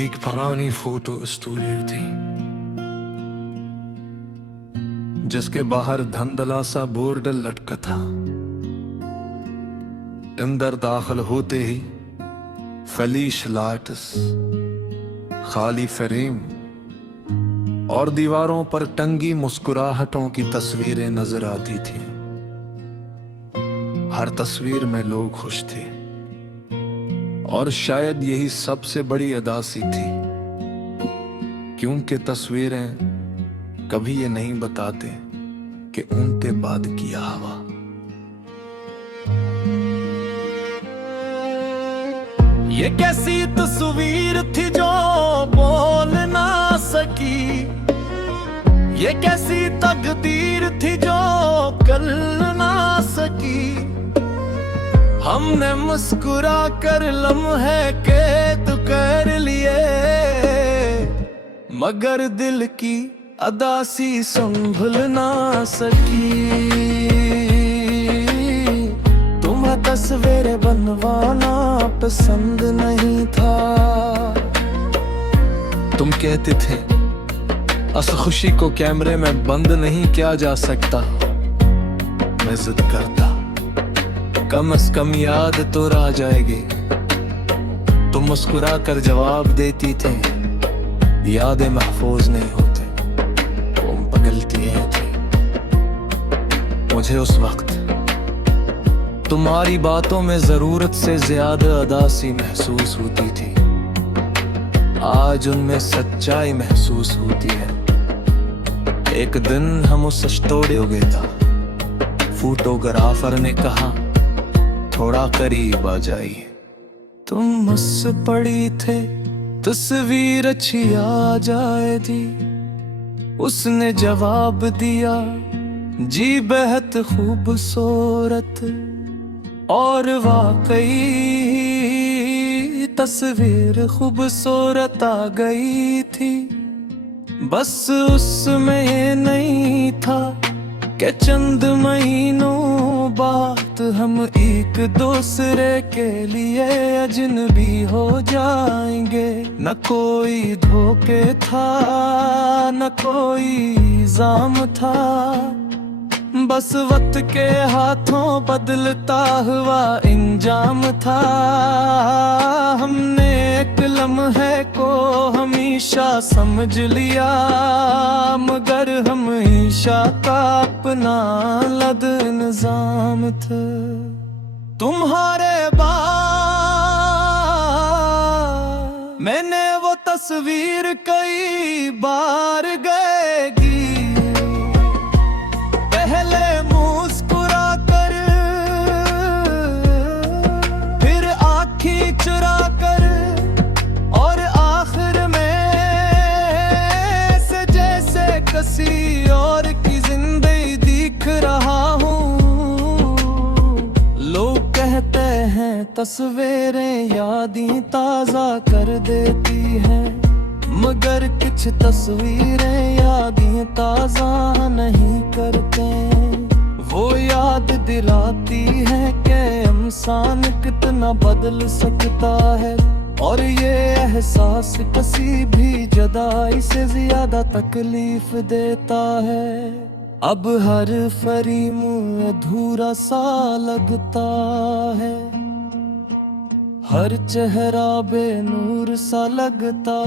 एक पुरानी photo studio थी जिसके बाहर धंधला सा बोर्ड लटका था। अंदर दाखिल होते ही फलीश लाइट्स, खाली फ्रेम और दीवारों पर टंगी मुस्कुराहटों की तस्वीरें नजर आती थी। हर तस्वीर में लोग खुश थे और शायद यही सबसे बड़ी अदासी थी, क्योंकि तस्वीरें कभी ये नहीं बताते कि उनके बाद किया हवा। ये कैसी तस्वीर थी जो बोल ना सकी, ये कैसी तकदीर थी जो कर ना सकी। हमने मुस्कुरा कर लम्हे कैद कर लिए, मगर दिल की अदासी संभल ना सकी। तुम्हें तस्वीरें बनवाना पसंद नहीं था। तुम कहते थे अस खुशी को कैमरे में बंद नहीं किया जा सकता। मैं जिद करता, कम से कम याद तो रह जाएगी। तुम मुस्कुरा कर जवाब देती थे, यादें महफूज नहीं होते, तुम पगलती थी। मुझे उस वक्त तुम्हारी बातों में जरूरत से ज्यादा अदासी महसूस होती थी। आज उनमें सच्चाई महसूस होती है। एक दिन हम उस स्टूडियो गए था, फोटोग्राफर ने कहा थोड़ा करीब आ जाइए। तुम मुझसे पड़ी थे, तस्वीर अच्छी आ जाएगी। उसने जवाब दिया, जी बेहद खूबसूरत। और वाकई तस्वीर खूबसूरत आ गई थी। बस उसमें ये नहीं था कि चंद महीनों बाद हम एक दूसरे के लिए अजनबी हो जाएंगे। न कोई धोखे था, न कोई इल्जाम था, बस वक्त के हाथों बदलता हुआ इंजाम था। हमने एक लम्हे को हमेशा समझ लिया, मगर हमेशा का अपना अलग निजाम था। तुम्हारे बाद मैंने वो तस्वीर कई बार गएगी। पहले मुस्कुरा कर, फिर आँखें चुरा कर, और आखिर में से जैसे किसी और की जिंदगी दिख रहा हूँ। लोग कहते हैं तस्वीरें यादें ताजा कर देती हैं, मगर कुछ तस्वीरें यादें ताजा नहीं करते। वो याद दिलाती है कि इंसान कितना बदल सकता है, और ये एहसास किसी भी जुदाई से ज्यादा तकलीफ देता है। अब हर फरीम अधूरा सा लगता है, हर चेहरा बेनूर सा लगता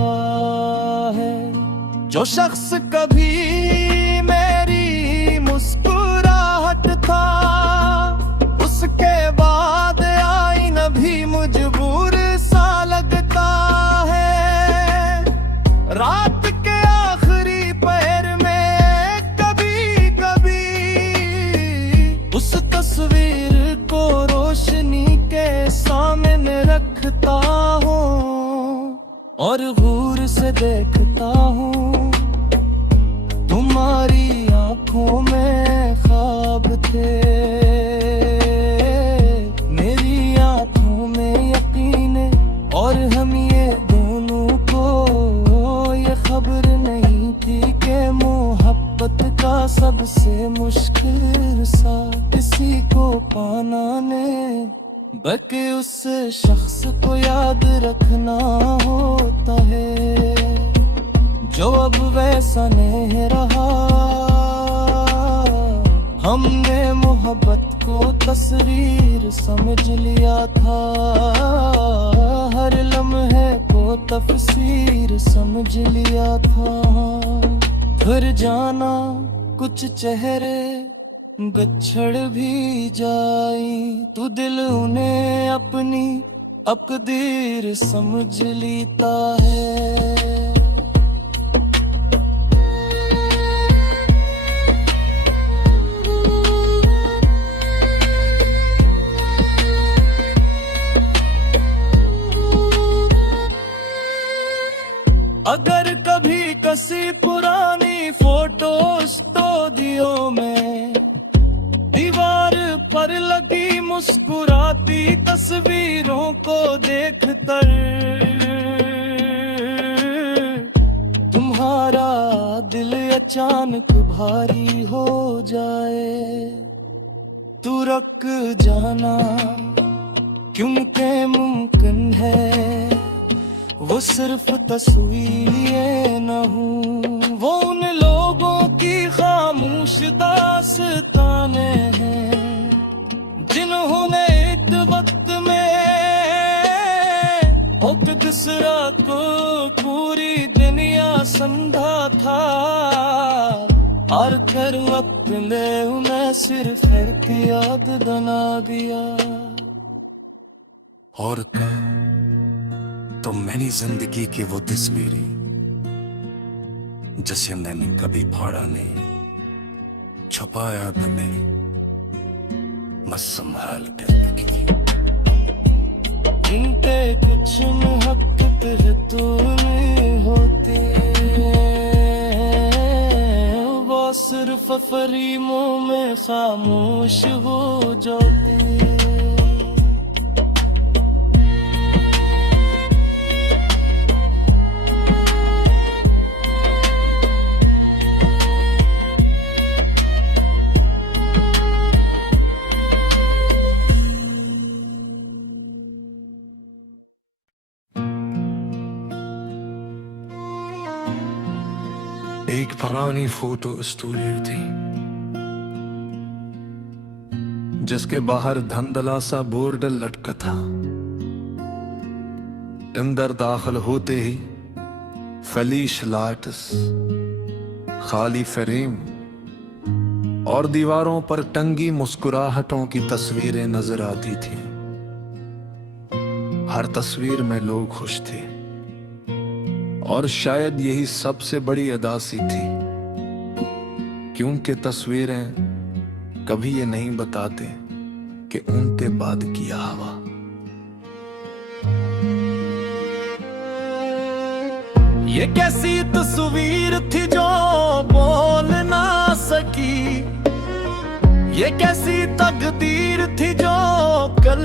है। जो शख्स कभी मेरी मुस्कुराहट था, उसके बाद आईना भी मजबूर सा लगता है। रात के आखिरी पहर में कभी कभी उस तस्वीर को रोशनी के सामने रखता हूँ और गौर से देखता हूँ। तुम्हारी आंखों में ख्वाब थे, मेरी आंखों में यकीन, और हम ये दोनों को ये खबर नहीं थी कि मोहब्बत का सबसे मुश्किल सा किसी को पाना ने बल्कि उस शख्स को याद रखना होता है जो अब वैसा नहीं रहा। हमने मोहब्बत को तस्वीर समझ लिया था, हर लम्हे को तफसीर समझ लिया था। फिर जाना कुछ चेहरे गच्छड़ भी जाई, तू दिल उन्हें अपनी अकदीर समझ लेता है। अगर कभी किसी पुरानी फोटो स्टूडियो में दीवार पर लगी मुस्कुराती तस्वीरों को देखकर तुम्हारा दिल अचानक भारी हो जाए, तू रुक जाना क्योंकि मुमकिन है वो सिर्फ तस्वीरें न हूँ, वो उन लोगों की खामोश दास्तानें हैं जिन्होंने एक वक्त में दूसरा को पूरी दुनिया समझा था, और कर वक्त ने उन्हें सिर्फ एक याद बना दिया। और तो मैंने जिंदगी की वो तस्वीरें जिसे मैंने कभी फाड़ा नहीं, छुपाया तुम्हें मैं संभाल कर रखी। जिनके कुछ महब्बत है तुम्हें होते, वो सिर्फ फरीमों में खामोश हो जाते। एक पुरानी फोटो स्टूडियो थी जिसके बाहर धंधला सा बोर्ड लटका था। अंदर दाखिल होते ही फलीश लाइट्स, खाली फ्रेम और दीवारों पर टंगी मुस्कुराहटों की तस्वीरें नजर आती थी। हर तस्वीर में लोग खुश थे और शायद यही सबसे बड़ी अदासी थी, क्योंकि तस्वीरें कभी ये नहीं बताते कि उनके बाद किया हवा। ये कैसी तस्वीर थी जो बोल ना सकी, ये कैसी तकदीर थी जो कर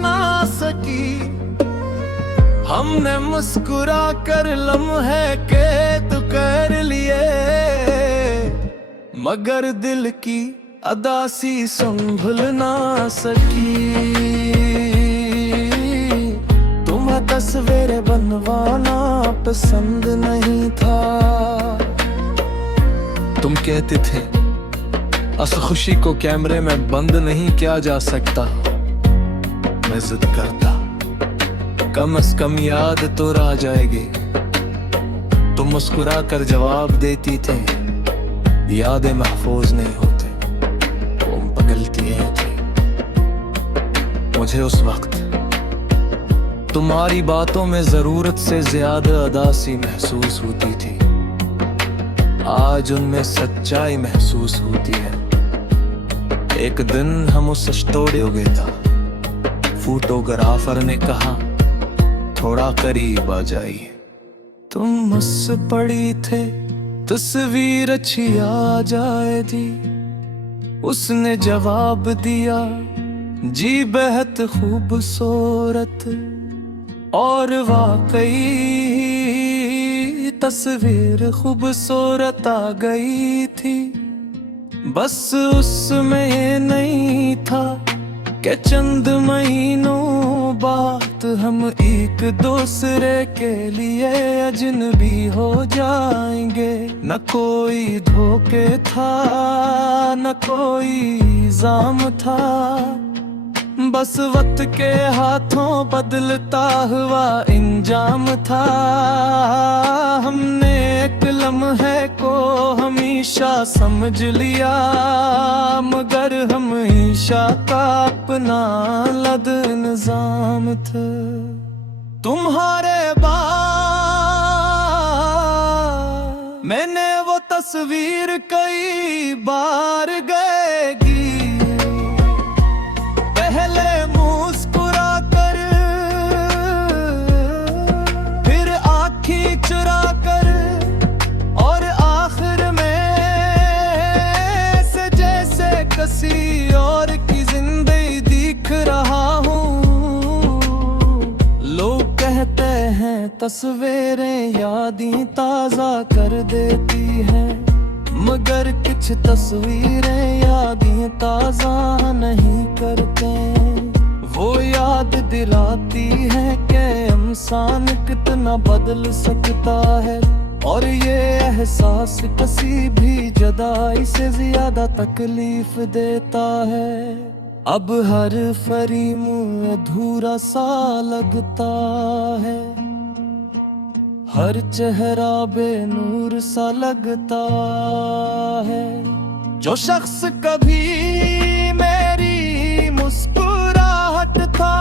ना सकी। हमने मुस्कुरा कर लम्हे कैद कर लिए, मगर दिल की अदासी संभल ना सकी। तुम्हें तस्वीरें बनवाना पसंद नहीं था। तुम कहते थे अस खुशी को कैमरे में बंद नहीं किया जा सकता। मैं जिद करता कम से कम याद तो रह जाएगी। तुम मुस्कुरा कर जवाब देती थे यादें महफूज नहीं होते, तुम पगलती थे। मुझे उस वक्त तुम्हारी बातों में जरूरत से ज्यादा उदासी महसूस होती थी। आज उनमें सच्चाई महसूस होती है। एक दिन हम उस स्टूडियो गए था, फोटोग्राफर ने कहा थोड़ा करीब आ जाइए। तुम मुझसे पड़ी थे तस्वीर अच्छी आ जाए जी, उसने जवाब दिया जी बेहद खूबसूरत। और वाकई तस्वीर खूबसूरत आ गई थी। बस उसमें ये नहीं था कि चंद महीनों हम एक दूसरे के लिए अजनबी हो जाएंगे। न कोई धोखे था न कोई इल्जाम था, बस वक्त के हाथों बदलता हुआ इंजाम था। हमने एक लम्हे को हमेशा समझ लिया, मगर हमेशा का अपना लद निजाम था। तुम्हारे बाद मैंने वो तस्वीर कई बार गएगी, पहले मुस्कुरा कर फिर आँखें चुरा कर, और आखिर में से जैसे किसी और की जिंदगी दिख रहा हूँ। लोग कहते हैं तस्वीरें यादें ताज़ा कर देती हैं, मगर कुछ तस्वीरें यादें ताज़ा नहीं करते। वो याद दिलाती है कि इंसान कितना बदल सकता है, और ये एहसास किसी भी जुदाई से ज्यादा तकलीफ देता है। अब हर फरीम अधूरा सा लगता है, हर चेहरा बेनूर सा लगता है। जो शख्स कभी मेरी मुस्कुराहट था,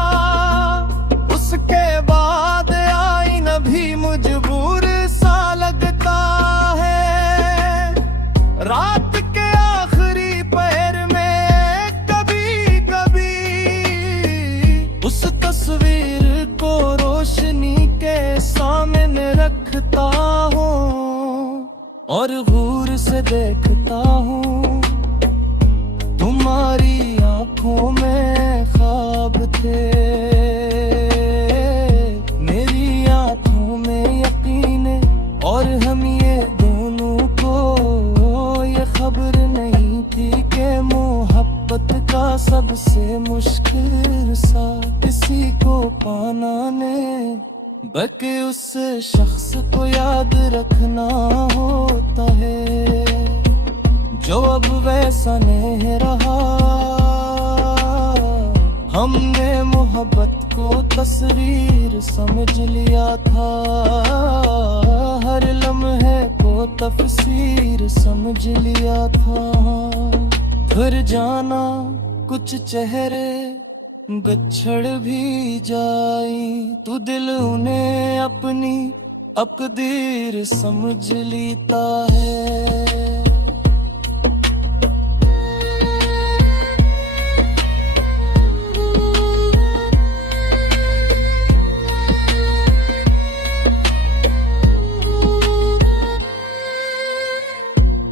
उसके बाद आईना भी मजबूर सा लगता है। रात के आखिरी पहर में कभी कभी उस तस्वीर को रोशनी के सामने रखता हूँ और गौर से देखता हूँ। तुम्हारी आंखों में ख्वाब थे, मेरी आंखों में यकीन, और हम ये दोनों को ये खबर नहीं थी कि मोहब्बत का सबसे मुश्किल सा किसी को पाना ने, बल्कि उस शख्स को याद रखना होता है जो अब वैसा नहीं रहा। हमने मोहब्बत को तस्वीर समझ लिया था, हर लम्हे को तफसीर समझ लिया था। फिर जाना कुछ चेहरे गच्छड़ भी जाई, तू दिल उन्हें अपनी अकदीर समझ लेता है।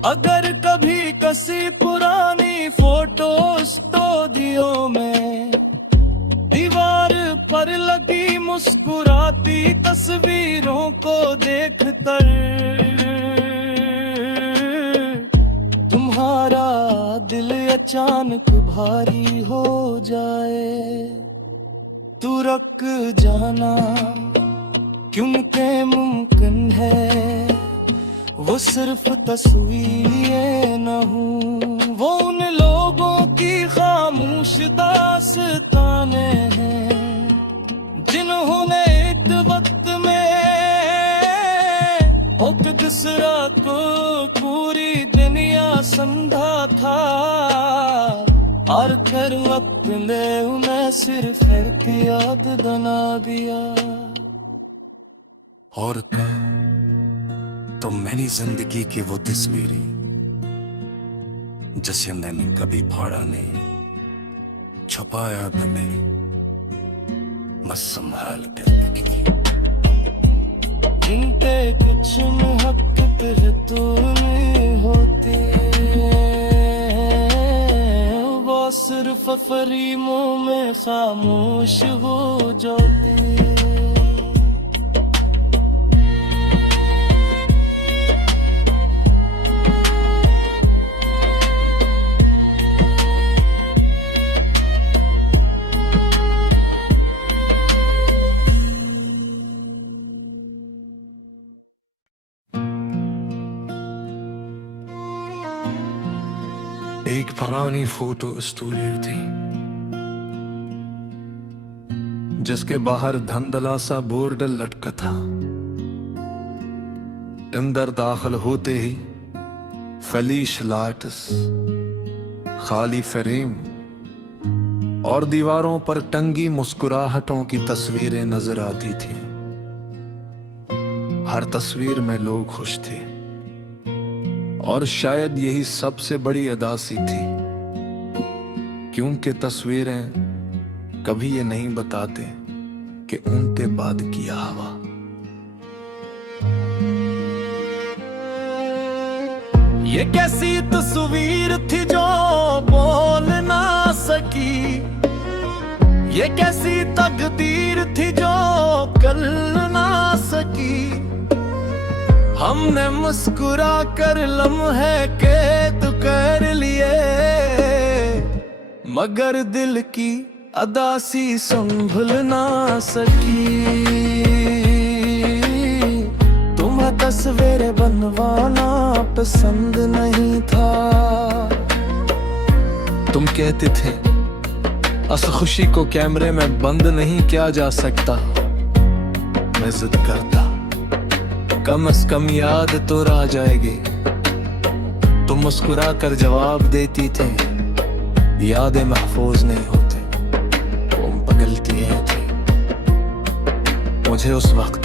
अगर कभी किसी पुरानी फोटो स्टूडियो में दीवार पर लगी मुस्कुराती तस्वीरों को देखकर तुम्हारा दिल अचानक भारी हो जाए, तू रुक जाना क्योंकि मुमकिन है वो सिर्फ तस्वीरें न हूँ। वो उन लोगों की खामोश दास्तानें हैं जिन्होंने एक वक्त में एक दूसरा को पूरी दुनिया समझा था, और फिर वक्त ने उन्हें सिर्फ एक याद बना दिया। और तो मैंने जिंदगी की वो तस्वीरें जिसे मैंने कभी फाड़ा नहीं, छुपाया तुम्हें मत संभाल कर लगी। जिनके कुछ महब्बत है तो नहीं होती, वो सिर्फ फरीमों में खामोश हो जाती। एक पुरानी फोटो स्टूडियो थी जिसके बाहर धंधला सा बोर्ड लटका था। अंदर दाखिल होते ही फलीश लाइट्स, खाली फ्रेम और दीवारों पर टंगी मुस्कुराहटों की तस्वीरें नजर आती थी। हर तस्वीर में लोग खुश थे और शायद यही सबसे बड़ी अदासी थी, क्योंकि तस्वीरें कभी ये नहीं बताते कि उनके बाद किया हवा। ये कैसी तस्वीर थी जो बोल ना सकी, ये कैसी तकदीर थी जो कर ना सकी। हमने मुस्कुरा कर लम्हे कैद कर लिए, मगर दिल की अदासी संभल ना सकी। तुम्हें तस्वीरें बनवाना पसंद नहीं था। तुम कहते थे अस खुशी को कैमरे में बंद नहीं किया जा सकता। मैं जिद करता, कम से कम याद तो रह जाएगी। तुम मुस्कुरा कर जवाब देती थे, यादें महफूज नहीं होते, तुम पगलती थी। मुझे उस वक्त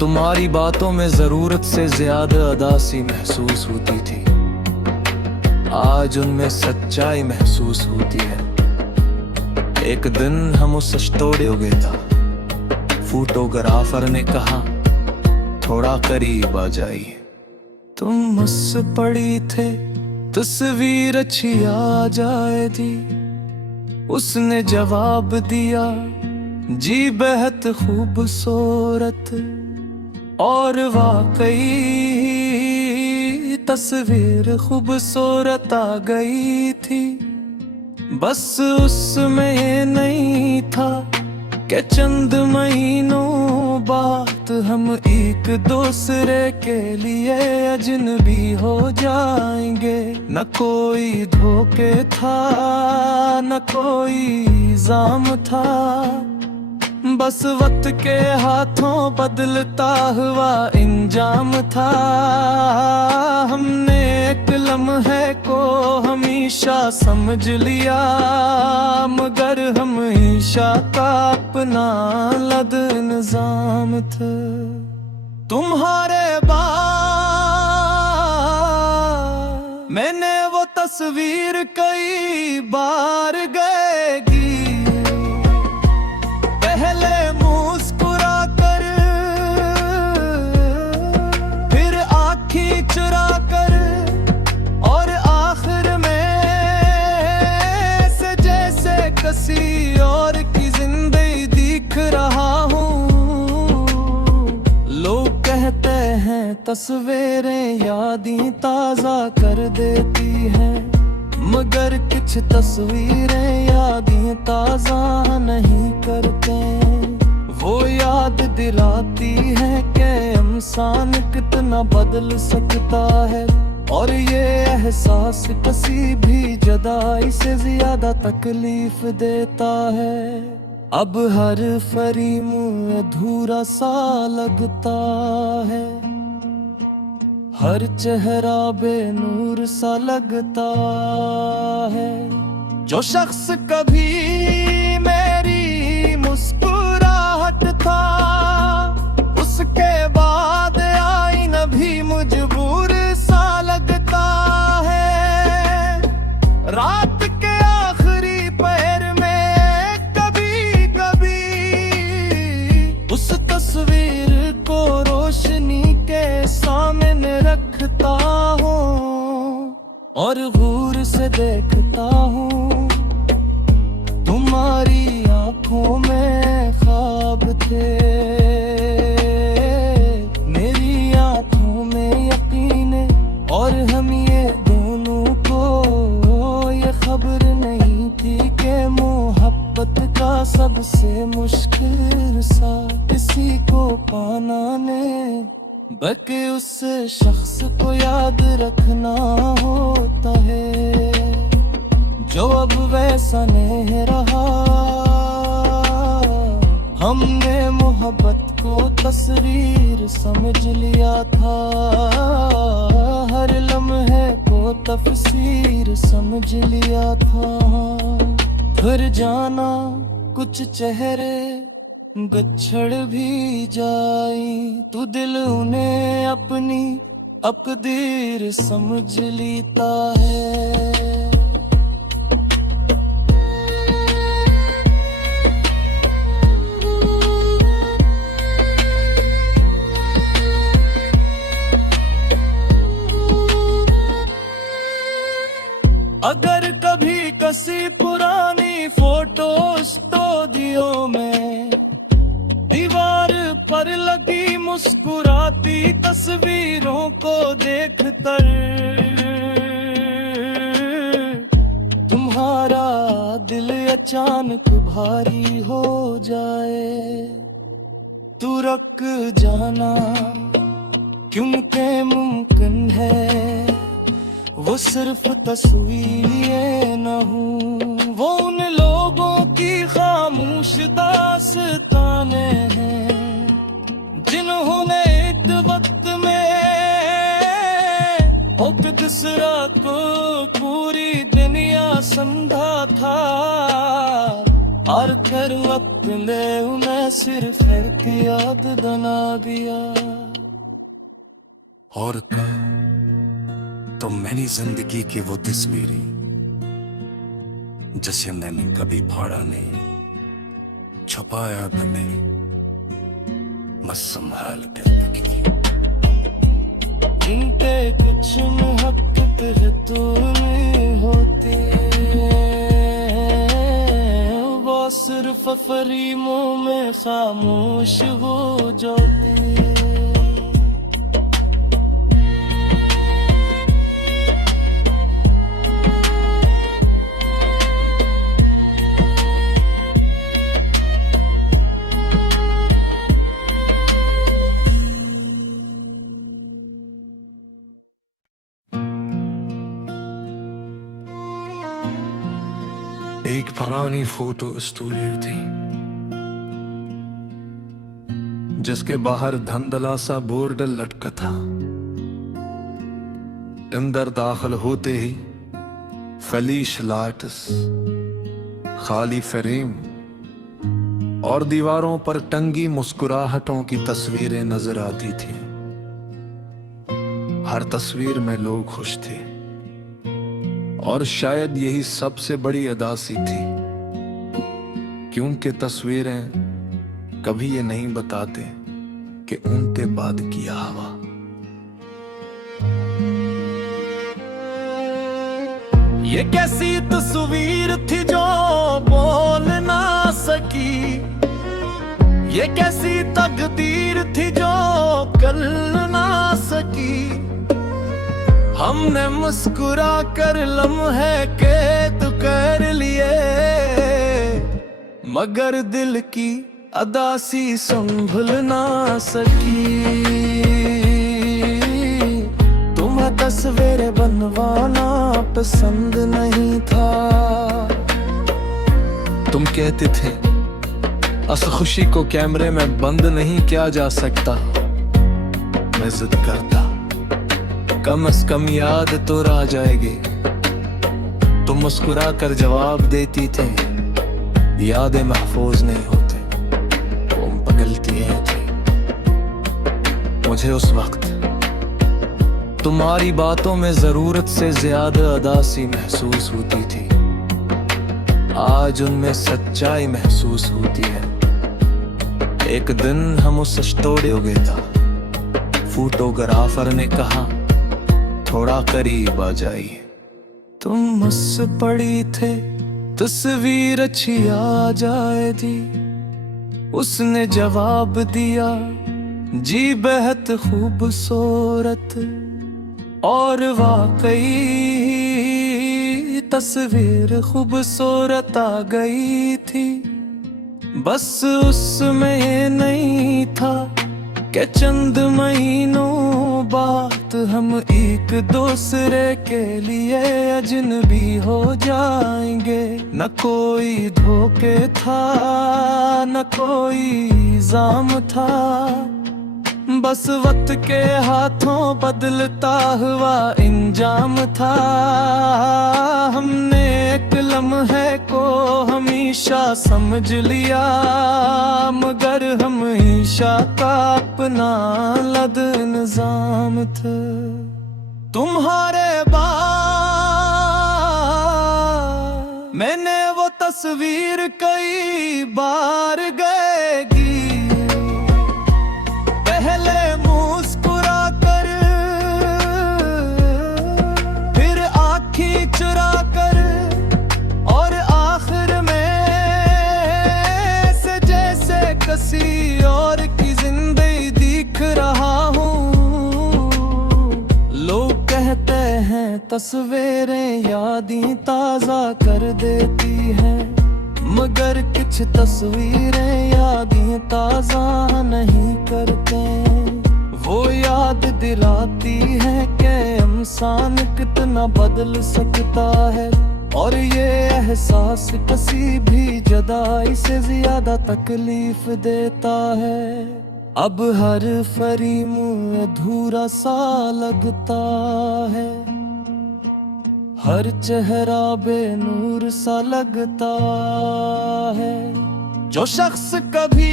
तुम्हारी बातों में जरूरत से ज्यादा अदासी महसूस होती थी। आज उनमें सच्चाई महसूस होती है। एक दिन हम उस स्टूडियो गए था, फोटोग्राफर ने कहा थोड़ा करीब आ जाइए। तुम मुझसे पड़ी थे तस्वीर अच्छी आ जाएगी। उसने जवाब दिया जी बेहद खूबसूरत, और वाकई तस्वीर खूबसूरत आ गई थी। बस उसमें ये नहीं था कि चंद महीनों बाद हम एक दूसरे के लिए अजनबी हो जाएंगे। न कोई धोखे था, न कोई इल्जाम था, बस वक्त के हाथों बदलता हुआ इंजाम था। हमने एक लम्हे को हमेशा समझ लिया, मगर हमेशा का अपना लद निजाम था। तुम्हारे बाद मैंने वो तस्वीर कई बार गएगी। पहले मुस्कुरा कर, फिर आँखें चुरा कर, और आखिर में से जैसे किसी और की जिंदगी दिख रहा हूँ। लोग कहते हैं तस्वीरें यादें ताजा कर देती हैं, मगर कुछ तस्वीरें यादें ताजा नहीं करते। वो याद दिलाती है कि इंसान कितना बदल सकता है, और ये एहसास किसी भी जुदाई से ज्यादा तकलीफ देता है। अब हर फरीम अधूरा सा लगता है, हर चेहरा बेनूर सा लगता है। जो शख्स कभी मेरी मुस्कुराहट था, उसके बाद आईना भी मजबूर सा लगता है। रात के आखिरी पहर में कभी कभी उस तस्वीर को रोशनी के सामने रखता हूँ और गौर से देखता हूँ। तुम्हारी आंखों में ख्वाब थे, मेरी आंखों में यकीन, और हम ये दोनों को ये खबर नहीं थी कि मोहब्बत का सबसे मुश्किल सा किसी को पाना ने बल्कि उस शख्स को याद रखना होता है जो अब वैसा नहीं रहा। हमने मोहब्बत को तस्वीर समझ लिया था, हर लम्हे को तफसीर समझ लिया था। फिर जाना कुछ चेहरे बिछड़ भी जाई, तू दिल उन्हें अपनी अकदीर समझ लेता है। अगर कभी किसी पुरानी फोटो स्टूडियो में दीवार पर लगी मुस्कुराती तस्वीरों को देखकर तुम्हारा दिल अचानक भारी हो जाए, तू रुक जाना क्योंकि मुमकिन है वो सिर्फ तस्वीरें न हूँ। वो उन लोगों की खामोश दास्तानें हैं जिन्होंने एक वक्त में दूसरा को पूरी दुनिया समझा था, और फिर वक्त ने उन्हें सिर्फ एक याद बना दिया। और का तो मैंने जिंदगी की वो तस्वीरें जिसे मैंने कभी फाड़ा नहीं, छुपाया मैंने बस संभाल कर रखी। जिनके कुछ महक़त तो नहीं होते, वो सिर्फ फरीमों में खामोश हो जाते। एक पुरानी फोटो स्टूडियो थी जिसके बाहर धंधला सा बोर्ड लटका था। अंदर दाखिल होते ही फलीश लाइट्स, खाली फ्रेम और दीवारों पर टंगी मुस्कुराहटों की तस्वीरें नजर आती थी। हर तस्वीर में लोग खुश थे और शायद यही सबसे बड़ी अदासी थी, क्योंकि तस्वीरें कभी ये नहीं बताते कि उनके बाद किया हवा। ये कैसी तस्वीर थी जो बोल ना सकी, ये कैसी तकदीर थी जो कर ना सकी। हमने मुस्कुरा कर लम्हे कैद कर लिए, मगर दिल की अदासी संभल ना सकी। तुम्हें तस्वीरें बनवाना पसंद नहीं था। तुम कहते थे अस खुशी को कैमरे में बंद नहीं किया जा सकता। मैं जिद करता कम से कम याद तो रह जाएगी। तुम मुस्कुरा कर जवाब देती थे यादें महफूज नहीं होते, तुम पगलती थी। मुझे उस वक्त तुम्हारी बातों में जरूरत से ज्यादा अदासी महसूस होती थी। आज उनमें सच्चाई महसूस होती है। एक दिन हम उस स्टूडियो गए था, फोटोग्राफर ने कहा थोड़ा करीब आ जाइए। तुम मुझसे पड़ी थे तस्वीर अच्छी आ जाए दी, उसने जवाब दिया जी बेहद खूबसूरत। और वाकई तस्वीर खूबसूरत आ गई थी, बस उसमें ये नहीं था के चंद महीनों बाद हम एक दूसरे के लिए अजनबी हो जाएंगे। न कोई धोखे था न कोई इल्जाम था, बस वक्त के हाथों बदलता हुआ इंजाम था। हमने एक लम्हे को हमेशा समझ लिया, मगर हमेशा का अपना लद निजाम था। तुम्हारे बाद मैंने वो तस्वीर कई बार गएगी, पहले मुस्कुरा कर फिर आँखें चुरा कर, और आखिर में से जैसे किसी और की जिंदगी दिख रहा हूँ। लोग कहते हैं तस्वीरें यादें ताज़ा कर देती हैं, मगर कुछ तस्वीरें यादें ताज़ा नहीं करते। वो याद दिलाती है कि इंसान कितना बदल सकता है, और ये एहसास किसी भी जुदाई से ज्यादा तकलीफ देता है। अब हर फरी मुँह अधूरा सा लगता है, हर चेहरा बेनूर सा लगता है। जो शख्स कभी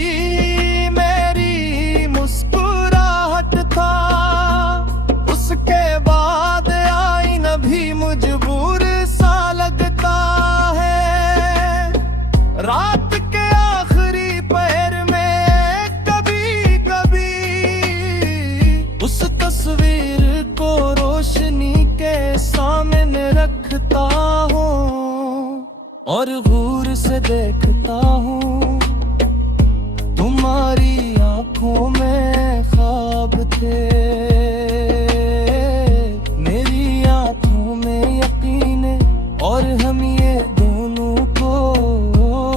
मेरी मुस्कुराहट था, उसके बाद आईना भी मजबूर सा लगता है। रात के आखिरी पहर में कभी कभी उस तस्वीर को रोशनी के सामने रखता हूँ और गौर से देखता हूँ। तुम्हारी आंखों में ख्वाब थे, मेरी आंखों में यकीन, और हम ये दोनों को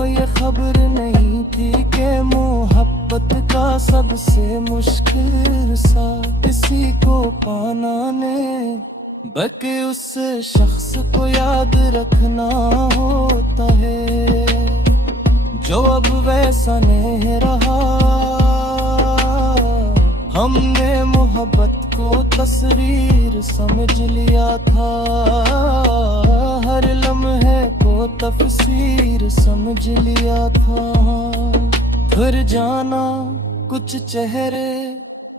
ये खबर नहीं थी कि मोहब्बत का सबसे मुश्किल सा किसी को पाना ने, बल्कि उस शख्स को याद रखना होता है जो अब वैसा नहीं रहा। हमने मोहब्बत को तस्वीर समझ लिया था, हर लम्हे को तफसीर समझ लिया था। फिर जाना कुछ चेहरे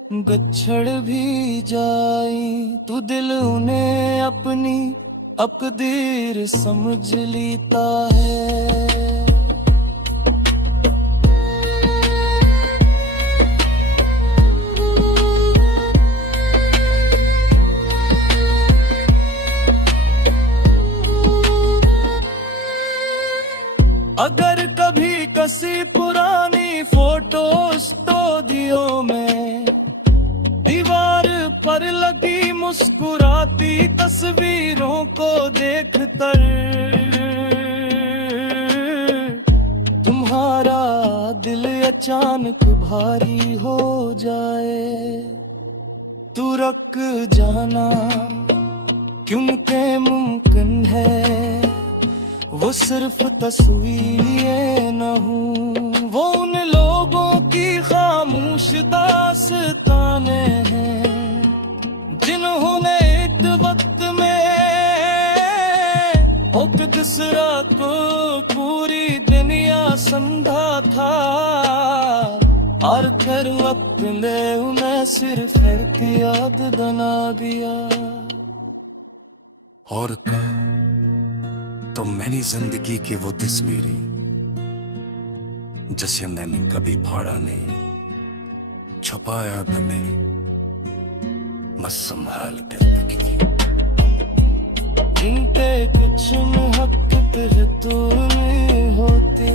गच्छड़ भी जाई, तू दिल उन्हें अपनी अकदीर समझ लेता है। अगर कभी किसी पुरानी फोटो स्टूडियो में दीवार पर लगी मुस्कुराती तस्वीरों को देखकर तुम्हारा दिल अचानक भारी हो जाए, तू रुक जाना क्योंकि मुमकिन है वो सिर्फ तस्वीरें न हूँ। वो उन लोगों की खामोश दास्तानें हैं जिन्होंने एक वक्त में एक दूसरा को पूरी दुनिया समझा था, और फिर वक्त ने उन्हें सिर्फ एक याद बना दिया। और का तो मैंने जिंदगी की वो तस्वीरें जिसे मैंने कभी फाड़ा नहीं, छुपाया तूने मैं संभाल के रखी। जिनके कुछ महक़त है तूने होते,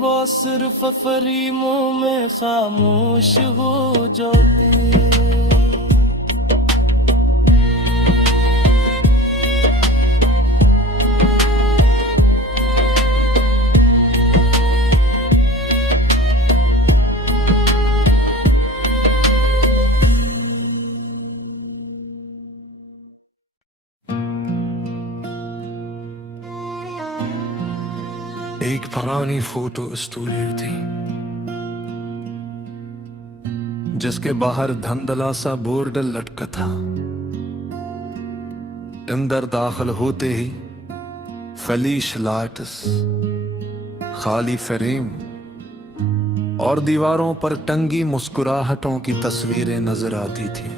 वो सिर्फ फरीमों में खामोश हो जाते। एक पुरानी फोटो स्टूडियो थी जिसके बाहर धंधला सा बोर्ड लटका था। अंदर दाखिल होते ही फलीश लाइट्स, खाली फ्रेम और दीवारों पर टंगी मुस्कुराहटों की तस्वीरें नजर आती थी।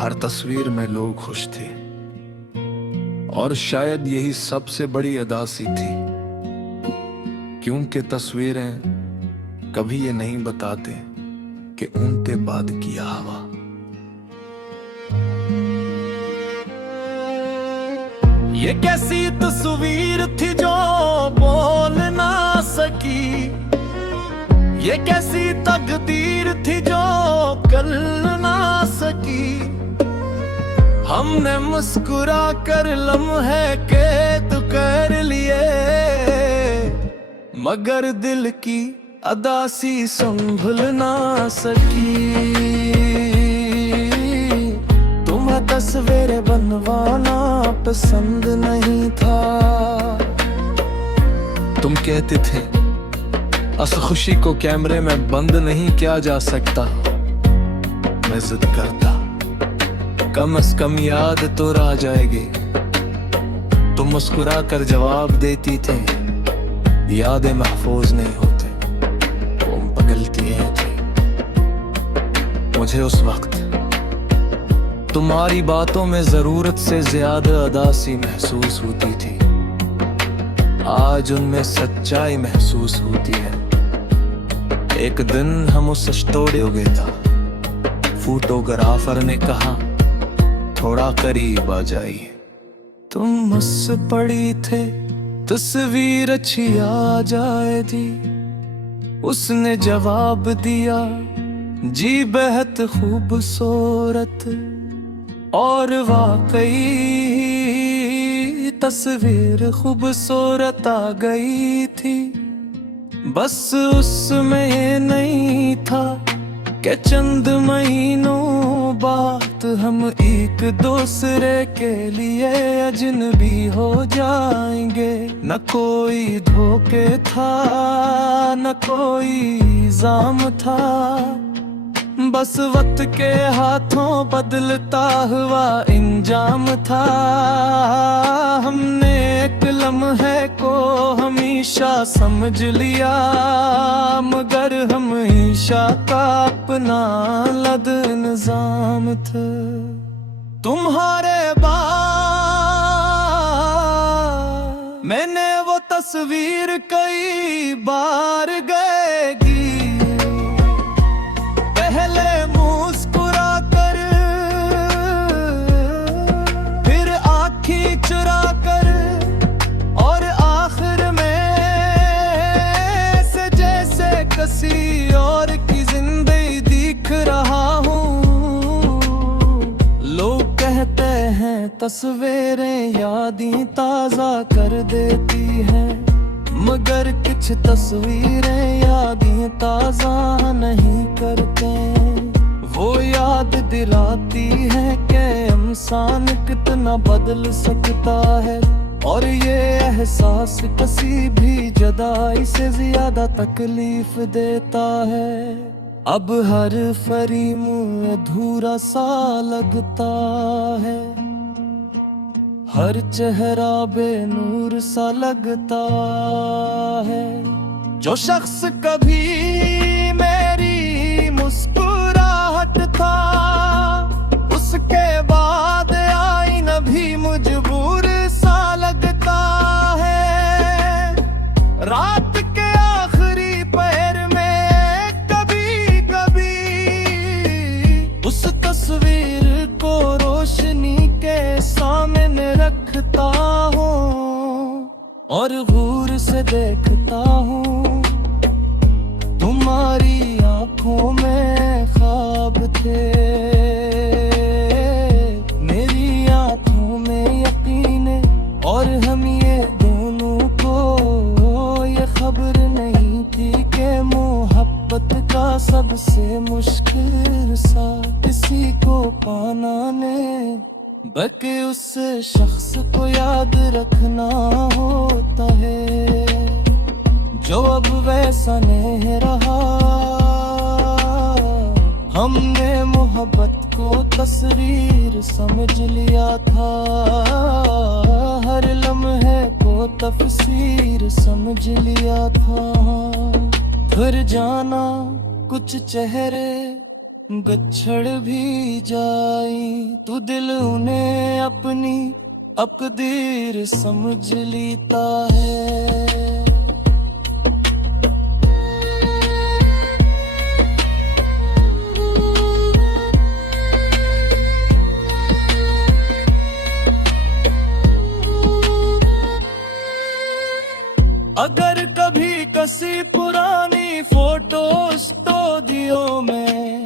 हर तस्वीर में लोग खुश थे और शायद यही सबसे बड़ी अदासी थी, क्योंकि तस्वीरें कभी ये नहीं बताते कि उनके बाद किया हवा। ये कैसी तस्वीर थी जो बोल ना सकी, ये कैसी तकदीर थी जो कर ना सकी। हमने मुस्कुरा कर लम्हे कैद कर लिए, मगर दिल की अदासी संभल ना सकी। तुम्हें तस्वीरें बनवाना पसंद नहीं था। तुम कहते थे अस खुशी को कैमरे में बंद नहीं किया जा सकता। मैं जिद करता, कम से कम याद तो रह जाएगी। तुम मुस्कुरा कर जवाब देती थे, यादें महफूज नहीं होते, तुम पगलती थे। मुझे उस वक्त तुम्हारी बातों में जरूरत से ज्यादा अदासी महसूस होती थी। आज उनमें सच्चाई महसूस होती है। एक दिन हम उस स्टूडियो गए था, फोटोग्राफर ने कहा थोड़ा करीब आ जाइए। तुम मुझसे पड़ी थे, तस्वीर अच्छी आ जाएगी। उसने जवाब दिया, जी बेहद खूबसूरत। और वाकई तस्वीर खूबसूरत आ गई थी। बस उसमें ये नहीं था कि चंद महीनों बाद हम एक दूसरे के लिए अजनबी हो जाएंगे। न कोई धोखे था, न कोई इल्जाम था, बस वक्त के हाथों बदलता हुआ इंजाम था। हमने एक लम्हे को हमेशा समझ लिया, मगर हमेशा का अपना लद निजाम था। तुम्हारे बाद मैंने वो तस्वीर कई बार गएगी। पहले मुस्कुरा कर, फिर आँखें चुरा कर, और आखिर में से जैसे किसी और की जिंदगी दिख रहा हूँ। लोग कहते हैं तस्वीरें यादें ताजा कर देती हैं, मगर कुछ तस्वीरें यादें ताजा नहीं करते। वो याद दिलाती है कि इंसान कितना बदल सकता है, और ये एहसास किसी भी जुदाई से ज्यादा तकलीफ देता है। अब हर फरीम अधूरा सा लगता है, हर चेहरा बेनूर सा लगता है। जो शख्स कभी मेरी मुस्कुराहट था, उसके बाद आईना भी मजबूर सा लगता है। रात के आखिरी पहर में कभी कभी उस तस्वीर को रोशनी के सामने रखता हूँ और गौर से देखता हूँ। तुम्हारी आंखों में ख्वाब थे, मेरी आंखों में यकीन, और हम ये दोनों को ये खबर नहीं थी कि मोहब्बत का सबसे मुश्किल सा किसी को पाना ने, बल्कि उस शख्स को याद रखना होता है। वैसा नहीं रहा। हमने मोहब्बत को तस्वीर समझ लिया था, हर लम्हे को तफसीर समझ लिया था। फिर जाना कुछ चेहरे बिछड़ भी जाई, तू दिल उन्हें अपनी अकदीर समझ लेता है। अगर कभी किसी पुरानी फोटो स्टूडियो में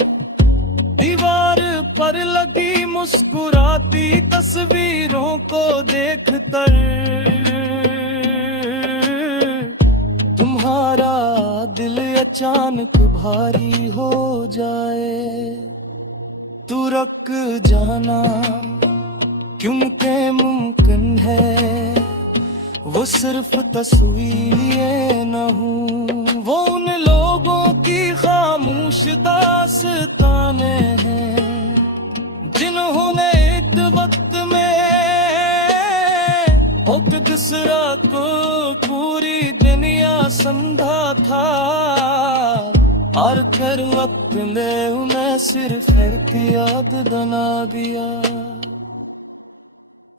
दीवार पर लगी मुस्कुराती तस्वीरों को देखकर तुम्हारा दिल अचानक भारी हो जाए, तू रुक जाना क्योंकि मुमकिन है वो सिर्फ तस्वीरें न हूँ। वो उन लोगों की खामोश दास्तानें हैं जिन्होंने एक वक्त में दूसरा को पूरी दुनिया समझा था, और फिर वक्त ने उन्हें सिर्फ एक याद बना दिया।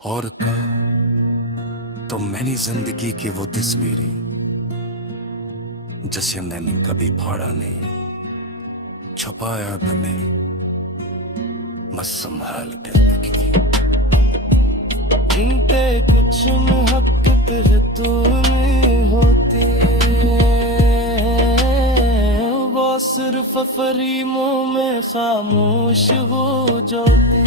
और तो मैंने जिंदगी की वो तस्वीरें जिसे मैंने कभी फाड़ा नहीं, छुपाया मैंने, मैं संभाल कर रखी। जिनके कुछ महब्बत है तो नहीं होते, वो सिर्फ फरीमों में खामोश हो जाते।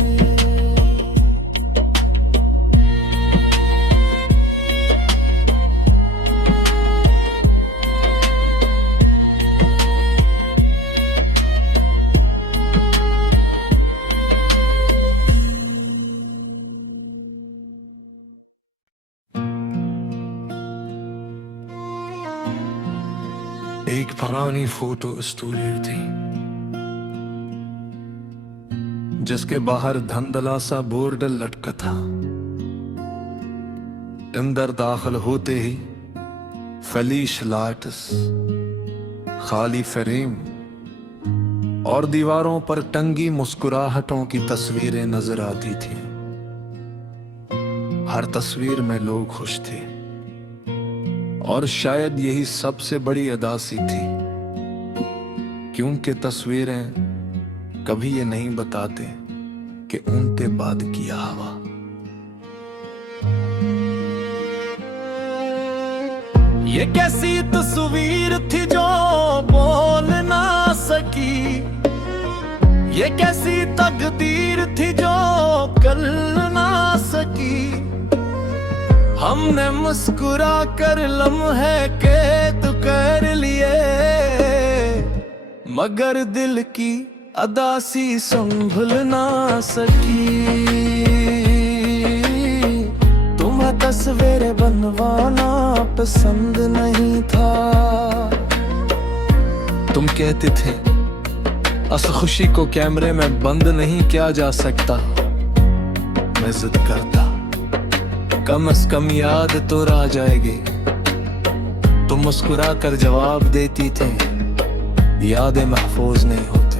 एक पुरानी फोटो स्टूडियो थी जिसके बाहर धंधला सा बोर्ड लटका था। अंदर दाखिल होते ही फलीश लाइट्स, खाली फ्रेम और दीवारों पर टंगी मुस्कुराहटों की तस्वीरें नजर आती थी। हर तस्वीर में लोग खुश थे और शायद यही सबसे बड़ी अदासी थी, क्योंकि तस्वीरें कभी ये नहीं बताते कि उनके बाद किया हवा। ये कैसी तस्वीर थी जो बोल ना सकी, ये कैसी तकदीर थी जो कर ना सकी। हमने मुस्कुरा कर लम्हे कैद कर लिए, मगर दिल की अदासी संभल ना सकी। तुम्हें तस्वीरें बनवाना पसंद नहीं था। तुम कहते थे अस खुशी को कैमरे में बंद नहीं किया जा सकता। मैं जिद करता कम से कम याद तो रह जाएगी। तुम मुस्कुरा कर जवाब देती थे यादें महफूज नहीं होते,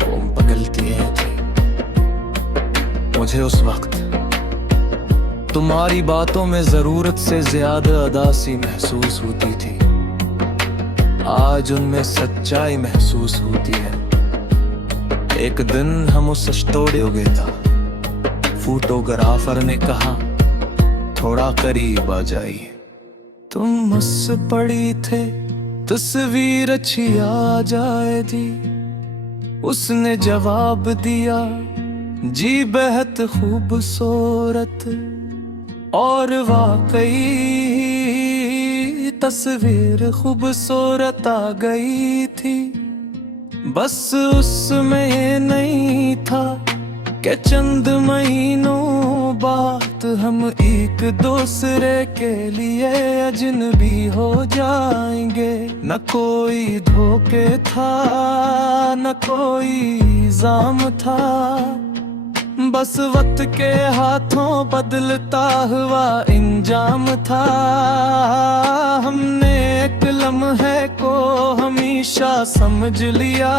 तुम पगलती थी। मुझे उस वक्त तुम्हारी बातों में जरूरत से ज्यादा उदासी महसूस होती थी। आज उनमें सच्चाई महसूस होती है। एक दिन हम उस स्टूडियो गए था, फोटोग्राफर ने कहा थोड़ा करीब आ जाइए। तुम मुझसे पड़ी थे तस्वीर अच्छी आ जाएगी। उसने जवाब दिया जी बेहद खूबसूरत, और वाकई तस्वीर खूबसूरत आ गई थी। बस उसमें ये नहीं था के चंद महीनों बाद हम एक दूसरे के लिए अजनबी हो जाएंगे। न कोई धोखे था न कोई इल्जाम था, बस वक्त के हाथों बदलता हुआ इंजाम था। हमने एक लम्हे को हमेशा समझ लिया,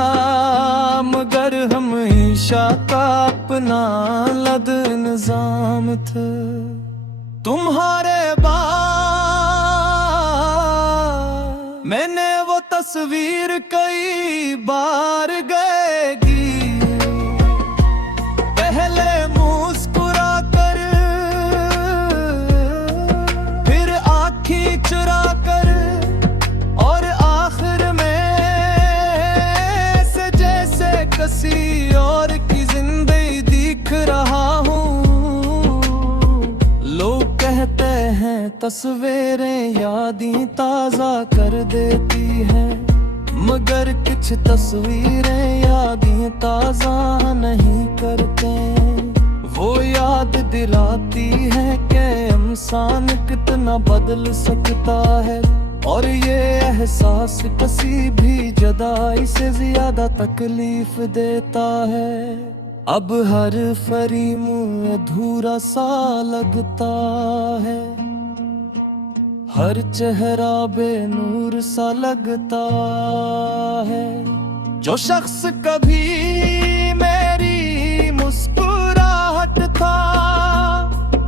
मगर हमेशा का अपना लद निजाम था। तुम्हारे बाद मैंने वो तस्वीर कई बार गएगी, पहले मुस्कुरा कर फिर आँखें चुरा कर, और आखिर में से जैसे किसी और की जिंदगी दिख रहा हूँ। लोग कहते हैं तस्वीरें यादें ताज़ा कर देती हैं, मगर कुछ तस्वीरें यादें ताज़ा नहीं करते। वो याद दिलाती है कि इंसान कितना बदल सकता है, और ये एहसास किसी भी जुदाई से ज्यादा तकलीफ देता है। अब हर फरी मुँह अधूरा सा लगता है, हर चेहरा बेनूर सा लगता है। जो शख्स कभी मेरी मुस्कुराहट था,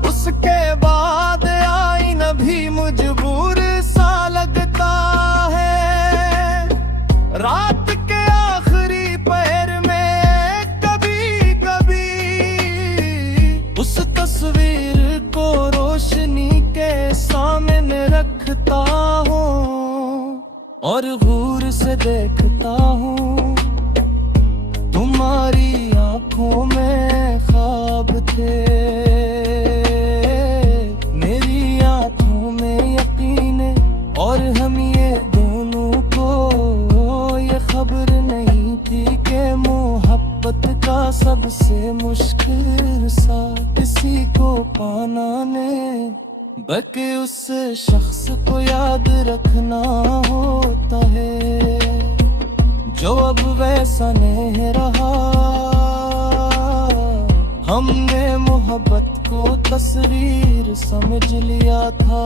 उसके बाद आईना भी मजबूर सा लगता है। रात के आखिरी पहर में कभी कभी उस तस्वीर को रोशनी के सामने रखता हूँ और गौर से देखता हूँ। तुम्हारी आंखों में ख्वाब थे, मेरी आंखों में यकीन, और हम ये दोनों को ये खबर नहीं थी कि मोहब्बत का सबसे मुश्किल सा किसी को पाना ने, बल्कि उस शख्स को याद रखना होता है जो अब वैसा नहीं रहा। हमने मोहब्बत को तस्वीर समझ लिया था।